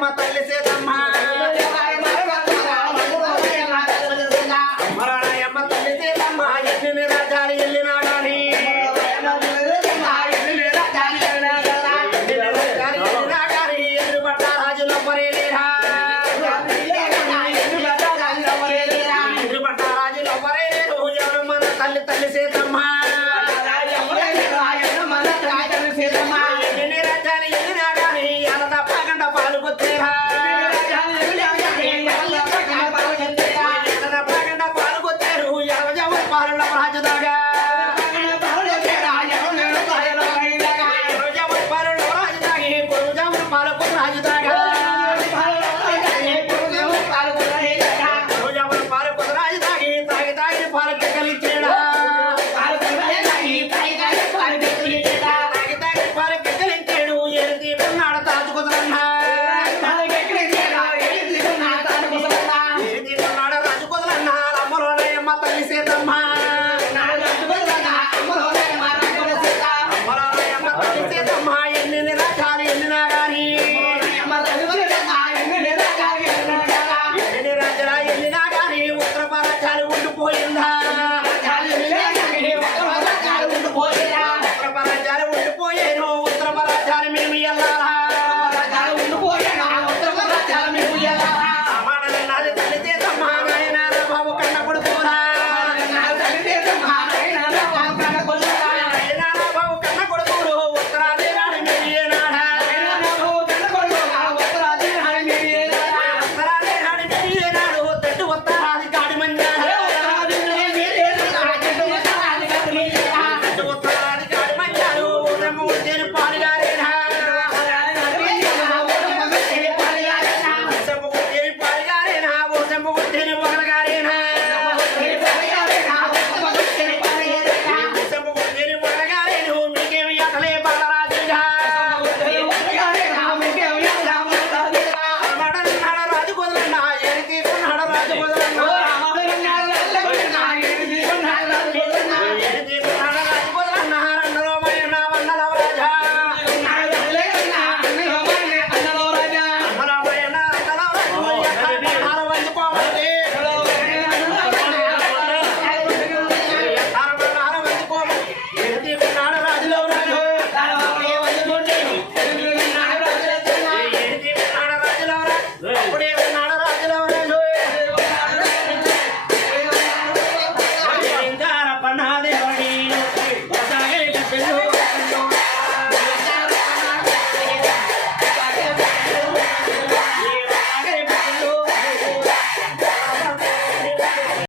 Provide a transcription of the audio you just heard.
matarles Pada pohon.